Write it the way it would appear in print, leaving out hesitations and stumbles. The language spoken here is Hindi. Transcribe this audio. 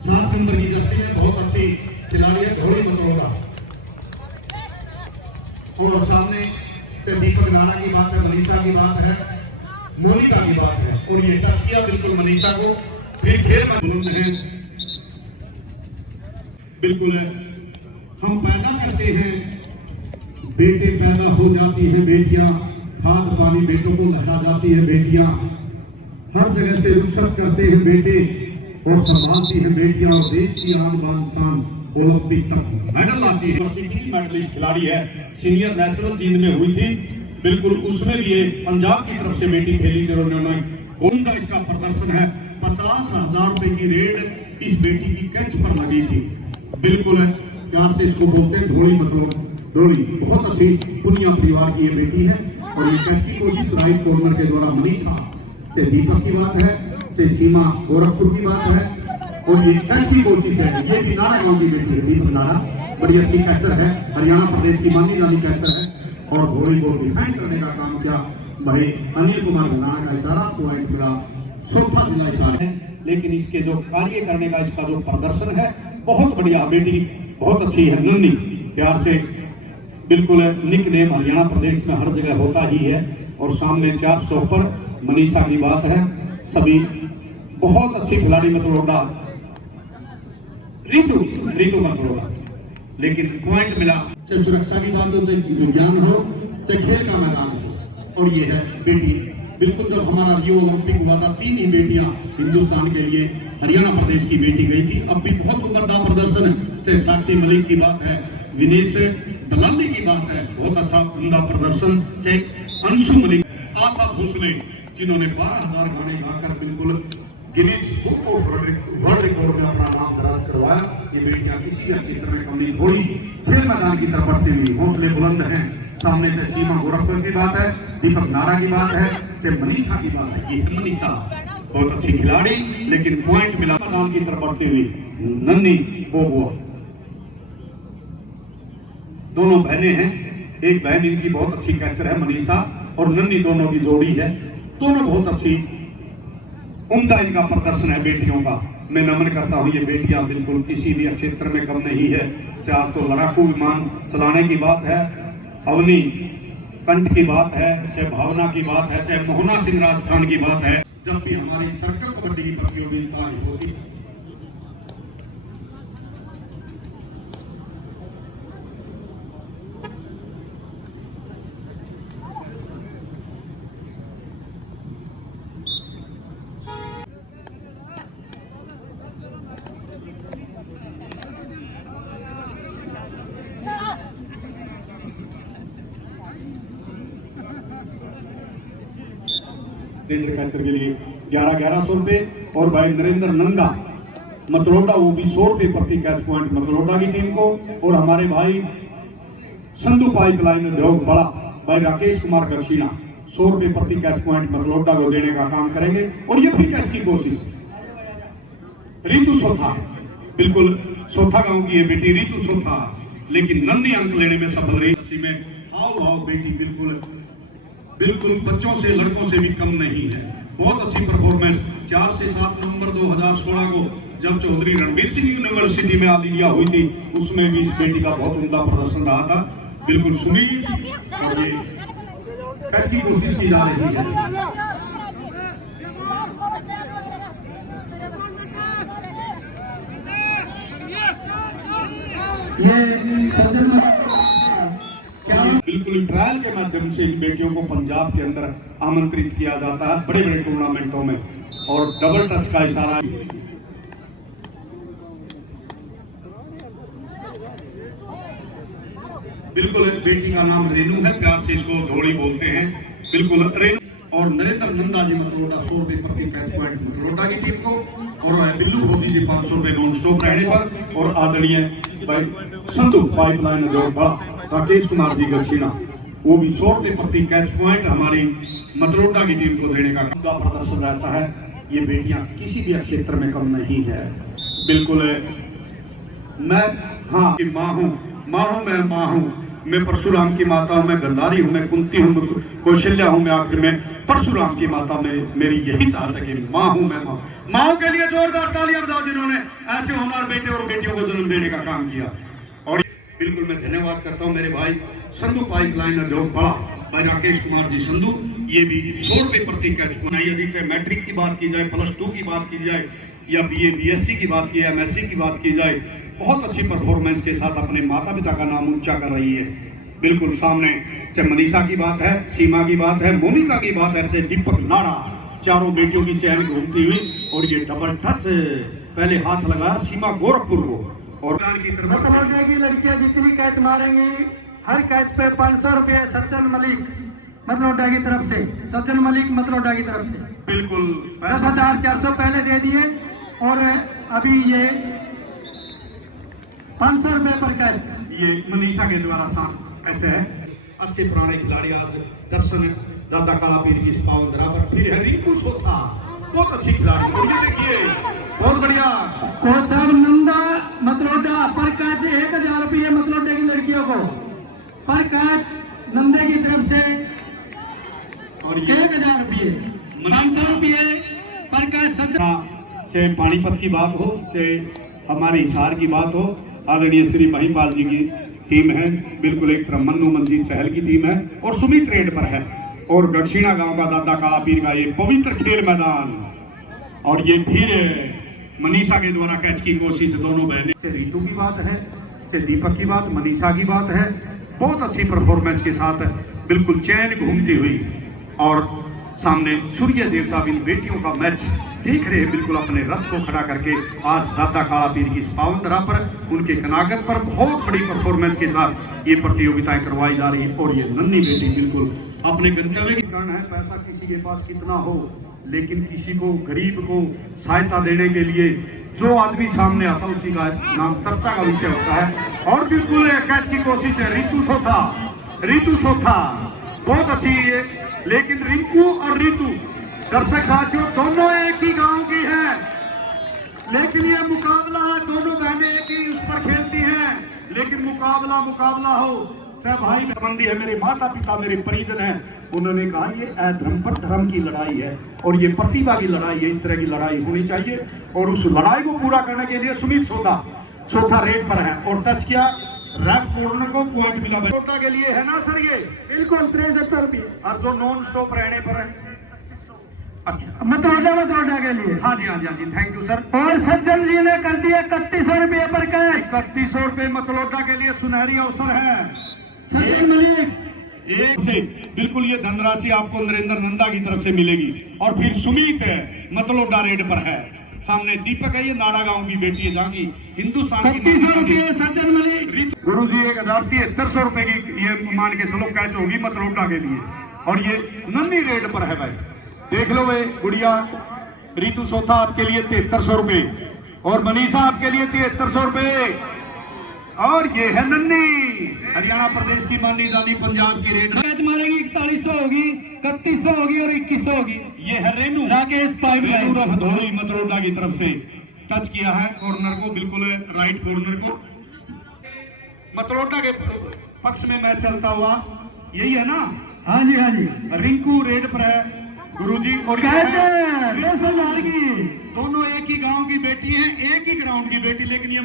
7 नंबर की जर्सी में बहुत अच्छी खिलाड़ी है घोड़ी मतरोगा। और सामने से दीपक नारा की बात है, मनीषा की बात है, मोनिका की बात है। और ये टच किया बिल्कुल मनीषा को, फिर खेल में बुलंद है। बिल्कुल हम पैदा करते हैं, बेटे पैदा हो जाती हैं बेटियां, खाद पानी बेटों को लगा जाती है बेटियां, हर जगह से रुखसत करते हैं बेटे और संभालती हैं बेटियां, और देश की आन बान शान ओलंपिक तक मेडल लाती है। सिटी मेडलिस्ट खिलाड़ी है, सीनियर नेशनल जींद में हुई थी, बिल्कुल उसमें भी ये पंजाब की तरफ से बेटी खेली थी। उन्होंने उनका इसका प्रदर्शन है, 50,000 रुपए की रेड इस बेटी की कैच पर लगी थी। बिल्कुल प्यार से इसको बोलते हैं धोड़ी मतलब धोड़ी। बहुत अच्छी पुनिया परिवार की ये बेटी है। और ये कैच की कोशिश राइट कॉर्नर के द्वारा मनीषा से दीपक की बात है, से सीमा गोरखपुर की बात है। और ये कैच की कोशिश है, ये भी नारा गांव की बेटी है, दीपक नारा बड़ी अच्छी कैचर है, हरियाणा प्रदेश की मानी जानी कैचर है। और घोड़ी को डिफेंड करने का काम किया भाई अनिल कुमार घनाना का इशारा पॉइंट मिला, चौथा जिला इशारा है। लेकिन इसके जो कार्य करने का इसका जो प्रदर्शन है बहुत बढ़िया, बेटी बहुत अच्छी है। नन्नी प्यार से बिल्कुल निक नेम हरियाणा प्रदेश में हर जगह होता ही है। और सामने 4 स्टॉपर मनीषा की बात है, सभी बहुत अच्छी खिलाड़ी मतलोडा ऋतु मतलोडा। लेकिन पॉइंट मिला, चाहे सुरक्षा की बात हो, चाहे विज्ञान हो, चाहे खेल का मैदान हो। और ये है बेटी बिल्कुल, जब हमारा रियो ओलंपिक हुआ था 3 ही बेटियां हिंदुस्तान के लिए हरियाणा प्रदेश की बेटी गई थी। अब भी बहुत उमदा प्रदर्शन है, चाहे साक्षी मलिक की बात है, विनेश दलाली की बात है, बहुत अच्छा उमदा प्रदर्शन, चाहे अंशु मलिक, आशा भोसले जिन्होंने 12,000 गाने गाकर बिल्कुल Guinness book of world record में अपना नाम दर्ज करवाया। ये बेटियां किसी क्षेत्र में कम नहीं, घोड़ी खेल मैदान की तरफ बढ़ती हुई हौसले बुलंद हैं। सामने से सीमा गोरखपुर की बात है, दीपक नारा की बात है, से मनीषा की बात है। ये मनीषा बहुत अच्छी खिलाड़ी, लेकिन पॉइंट मिला मैदान की तरफ बढ़ती हुई नन्नी बोबुआ। दोनों बहनें हैं, एक बहन इनकी बहुत अच्छी कैचर है मनीषा, और नन्नी दोनों की जोड़ी है। दोनों बहुत अच्छी उम्दा इनका प्रदर्शन है बेटियों का। मैं नमन करता हूँ, ये बेटियां बिल्कुल किसी भी क्षेत्र में कम नहीं है। चाहे तो लड़ाकू विमान चलाने की बात है, अवनी कंठ की बात है, चाहे भावना की बात है, चाहे मोहना सिंह राजस्थान की बात है। जब भी हमारी सर्कल कबड्डी की प्रतियोगिता होती कैचर के लिए 1100 रुपए। और भाई नरेंद्र नंदा मतलोडा, वो भी 100 रुपए प्रति कैच पॉइंट मतलोडा की टीम को। और हमारे भाई संधु पाइपलाइन उद्योग बड़ा भाई राकेश कुमार गक्षीना 100 रुपए प्रति कैच पॉइंट मतलोडा को देने का काम करेंगे। और ये फिर कैच की कोशिश ऋतु सोथा, बिल्कुल सोथा गांव की ये बेटी ऋतु सोथा, लेकिन नन्ही अंक लेने में सफल रही। इसी में हाव बेटी बिल्कुल बच्चों से लड़कों से भी कम नहीं है। बहुत अच्छी परफॉर्मेंस 4 से 7 नवंबर 2016 को जब चौधरी रणवीर सिंह यूनिवर्सिटी में ऑल इंडिया हुई थी, उसमें भी इस बेटी का बहुत उम्दा प्रदर्शन रहा था। बिल्कुल सुनील और ये कैसी कोशिश की जा रही है। बिल्कुल ट्रायल के माध्यम से इन बेटियों को पंजाब के अंदर आमंत्रित किया जाता है बड़े बड़े टूर्नामेंटों में। और डबल टच का इशारा, बिल्कुल बेटी का नाम रेनू है, प्यार से इसको धोड़ी बोलते हैं। बिल्कुल रेनू। और नरेंद्र नंदा जी मतलोडा 100 रुपए प्रति कैच पॉइंट मतलोडा की टीम को। और बिल्लू भोती जी 500 रुपए नॉन स्टॉप रहने पर। और आदरणीय भाई संधु पाइपलाइन उद्योग बड़ा राकेश कुमार जी गक्षीना, वो भी 100 रुपए प्रति कैच पॉइंट हमारी मतलोडा की टीम को देने का प्रदर्शन रहता है। ये बेटियां किसी भी क्षेत्र में कम नहीं है। बिल्कुल मैं माँ हूँ, मैं माँ हूँ, मैं परशुराम की माता हूँ, मैं गंधारी हूँ, मैं कुंती हूँ, मैं कौशल्या हूँ, मैं आखिर में परशुराम की माता में मेरी यही चाहत है कि माँ हूँ मैं माँ। माओ के लिए जोरदार तालियां बजाओ जिन्होंने ऐसे होनहार बेटे और बेटियों को जन्म देने का काम किया। और बिल्कुल मैं धन्यवाद करता हूँ मेरे भाई संधू पाइपलाइन जो बड़ा भाई राकेश कुमार जी संधू, ये भी 100 रुपए प्रति कैच यदि चाहे मैट्रिक की बात की जाए, +2 की बात की जाए, या BA BSc की बात की जाए, MSc की बात की जाए, बहुत अच्छी परफॉर्मेंस के साथ अपने माता पिता का नाम ऊंचा कर रही है। बिल्कुल सामने चाहे मनीषा की बात है, सीमा की बात है, मोनिका की बात है, चाहे दीपक लाड़ा, चारों बेटियों की चैन घूमती हुई, और ये डबल टच पहले हाथ लगाया सीमा गोरखपुर को। और की लड़कियां जितनी कैच मारेंगी हर कैच पे 500 रुपए सज्जन मलिक मतलोडा की तरफ से, सज्जन मलिक मतलोडा की तरफ से बिल्कुल 10,400 पहले दे दिए और अभी ये 500 रुपए पर कैच ये मनीषा के द्वारा साथ ऐसे है। अच्छे पुराने खिलाड़ी आज दर्शन दादा काला पीर की पावन धरा पर फिर है रिंकू सोथा, बहुत अच्छी खिलाड़ी, देखिए बहुत बढ़िया। कोच साहब नंदा मतलोडा पर कैच 1,000 रुपये मतलोडे की लड़कियों को पर कैच नंदे की तरफ से, और 1,000 रुपये 500 रुपये पर कैच सज्जन। चाहे पानीपत की बात हो, चाहे हमारे हिसार की बात हो, आदरणीय श्री महिपाल जी की टीम है, बिल्कुल एक तरफ मन्नू मंजीत चहल की टीम है और सुमित रेड पर है, और गढ़शीणा गांव का दादा काला पीर का ये पवित्र खेल मैदान, और ये फिर मनीषा के द्वारा कैच की कोशिश दोनों बहनें, से रीतू की बात है, से दीपक की बात, मनीषा की बात है, बहुत अच्छी परफॉर्मेंस के साथ बिल्कुल चैन घूमती हुई, और सामने सूर्य देवता भी बेटियों का मैच देख रहे हैं, बिल्कुल अपने रथ को खड़ा करके आज दादा काला पीर की पावन धरा पर उनके कनागत पर बहुत बड़ी परफॉर्मेंस के साथ ये प्रतियोगिताएं करवाई जा रही है। और ये नन्ही बेटी बिल्कुल अपने गंतव्य की कारण है, पैसा किसी के पास कितना हो, लेकिन किसी को गरीब को सहायता देने के लिए जो आदमी सामने आता है उसी का नाम चर्चा का विषय होता है। और बिल्कुल कैच की कोशिश है रितु सोथा, रितु सोथा बहुत अच्छी है, लेकिन रिंकू और रितु दर्शक साथियों दोनों एक ही गांव की हैं, लेकिन ये मुकाबला है, दोनों बहनें एक ही उस पर खेलती हैं, लेकिन मुकाबला हो, चाहे भाई संबंधी है, मेरे माता पिता मेरे परिजन हैं, उन्होंने कहा ये अधर्म पर धर्म की लड़ाई है और ये प्रतिभा की लड़ाई है, इस तरह की लड़ाई होनी चाहिए। और उस लड़ाई को पूरा करने के लिए सुमित चौथा रेट पर है और टच किया, रैप कॉर्नर को पॉइंट मिला छोटा के लिए है ना सर, ये बिल्कुल 73 रुपये और जो नॉन स्टॉप रहने पर है। अच्छा मतलोडा के लिए, हाँ जी, थैंक यू सर। और सज्जन जी ने कर दिया 3100 रुपये पर कैच, 3100 रुपये मतलोडा के लिए सुनहरी अवसर है। सज्जन मलिक एक से बिल्कुल ये धनराशि आपको नरेंद्र नंदा की तरफ से मिलेगी, और फिर सुमित है मतलोडा रेड पर है, सामने दीपक है, ये नाड़ा गांव की बेटी है जहाँ की हिंदुस्तान की 3100 रुपये सज्जन मलिक। गुरु जी 1,7300 रुपए की ये मान के चलो कैच होगी मतलोडा के लिए, और ये नन्ही रेड पर है भाई, देख लो भाई गुड़िया रितु सोथा आपके लिए 7300 रुपए, और मनीषा आपके लिए 7300 रुपए, और ये है नन्ही हरियाणा प्रदेश की मानी जानी पंजाब की रेड कैच मारेगी 4100 होगी, 3100 होगी और 2100 होगी। ये है रेनू राकेश पाइपलाइन धोरी मतलोडा की तरफ से टच किया है कॉर्नर को, बिल्कुल राइट कॉर्नर को, मतलोडा के पक्ष में मैच चलता हुआ, यही है ना। हाँ जी रिंकू रेड पर है गुरुजी, और कैच दोनों एक ही गांव की बेटी है, एक ही ग्राउंड की बेटी, लेकिन ये